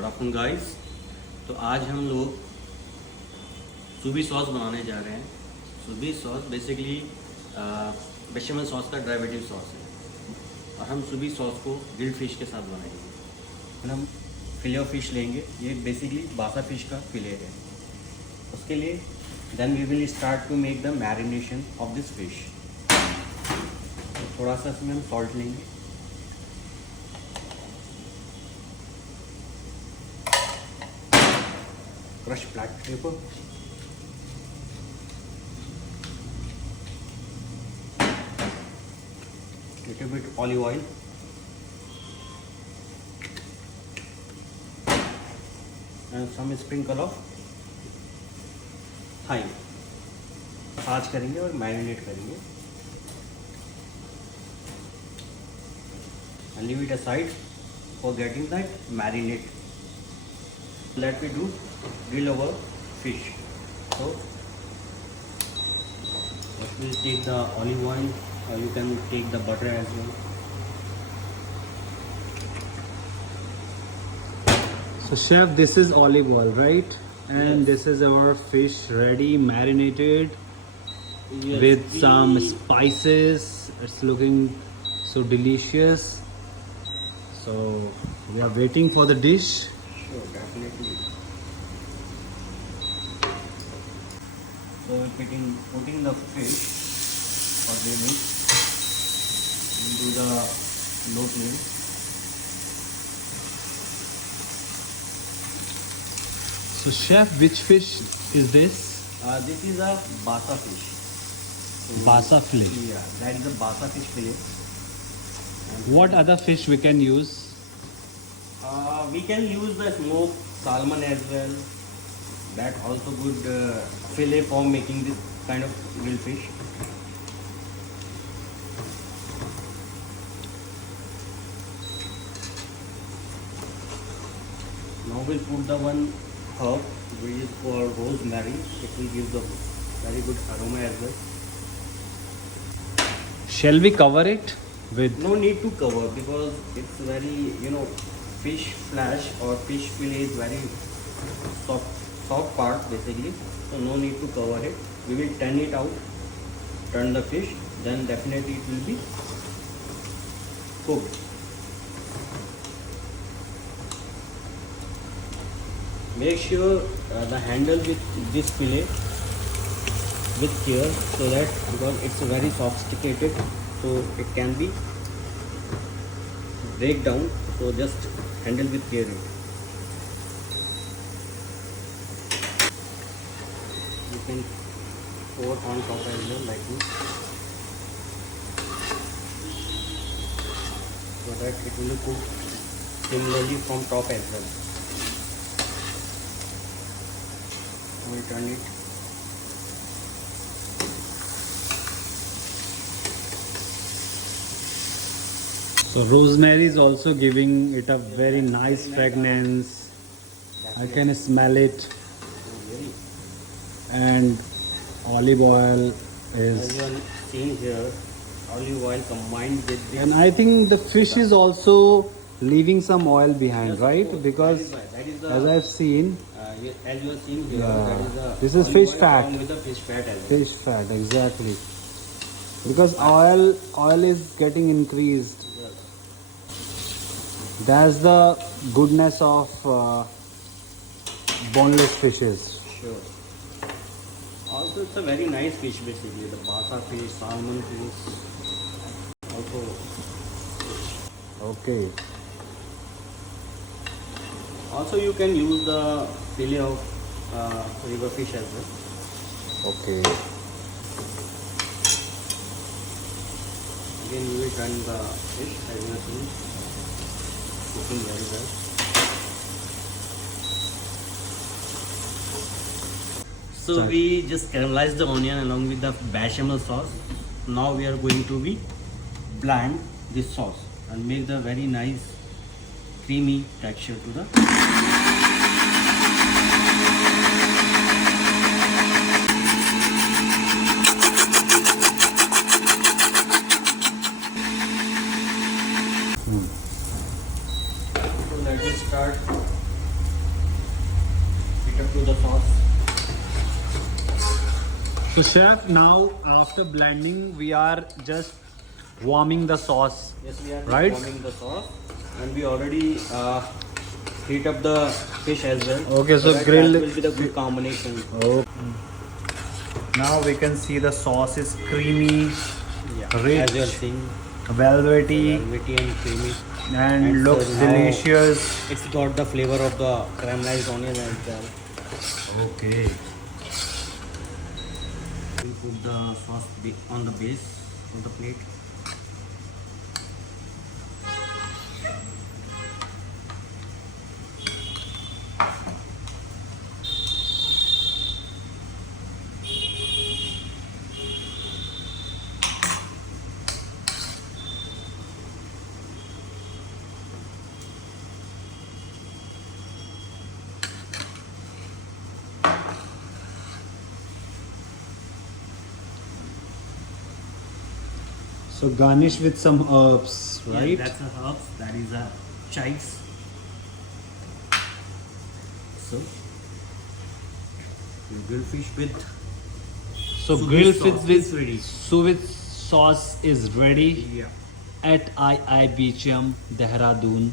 Good afternoon guys. तो आज हम लोग सूबी सॉस बनाने जा रहे हैं। सूबी सॉस बेसिकली बेशमेल सॉस का डेरिवेटिव सॉस है और हम सूबी सॉस को ग्रिल्ड फिश के साथ बनाएंगे। फिर हम फिले ऑफ फिश लेंगे। ये बेसिकली बासा फिश का फिले है। उसके लिए then we will start to make the marination of this fish. थोड़ा सा इसमें हम सॉल्ट लेंगे, crush black pepper, little bit olive oil, and some sprinkle of thyme। Massage करेंगे और मैरिनेट करेंगे and leave it aside for getting that marinate. Let me do grill our fish. So first we'll take the olive oil, or you can take the butter as well. So chef, this is olive oil, right? And Yes. this is our fish ready, marinated Yes, with some spices. It's looking so delicious. So we are waiting for the dish. Sure, definitely. So we're putting the fish for grilling. We'll do the low flame. So chef, which fish is this? This is a basa fish. So, Basa fillet. Yeah, that is a basa fish fillet. What other fish we can use? We can use the smoked salmon as well. That also good fillet for making this kind of grilled fish. Now we'll put the one herb which is called rosemary. It will give the very good aroma as well. Shall we cover it with? No need to cover because it's very, fish flesh or fish fillet is very soft part basically. So no need to cover it. We will turn it out, turn the fish, then definitely it will be cooked. Make sure the handle with this fillet with care, so that because it's very sophisticated, so it can be break down. So just handle with care it. You can pour on top as well like this, so that it will be cooked similarly from top as well. We'll turn it. So rosemary is also giving it a very nice fragrance. I can smell it. And olive oil As is, you are seeing here, olive oil combined with this. and I think the fish is also leaving some oil behind, Yes, of right? course. Because That is the, as I've seen, as you are seeing here, Yeah. that is the This is olive fish oil fat. along with the fish fat as well. fish fat, exactly. Because oil is getting increased. That's the goodness of boneless fishes. Sure. Also, it's a very nice fish basically. The basa fish, salmon fish. Also, Okay. also you can use the fillet of river fish as well. Okay. Again, we will turn the fish as you are seeing, cooking very well. So Sorry. we just caramelized the onion along with the bechamel sauce. Now we are going to be blend this sauce and make the very nice creamy texture to the. So let us start heat up to the sauce. So chef, now after blending, we are just warming the sauce. Yes, we are Right. warming the sauce, and we already heat up the fish as well. Okay, so that grilled- that will be the good combination. Oh. Now we can see the sauce is creamy, Yeah, Rich. as you are seeing, velvety, velvety and creamy. and And looks so now- delicious. It's got the flavor of the caramelized onion as well. Okay. We put the sauce on the base of the plate. So garnish with some herbs, right? Yeah, that's a herbs. That is a chives. So, your grilled fish with So sous grilled vide fish sauce with is ready. sous vide sauce is ready Yeah. at IIBCM Dehradun.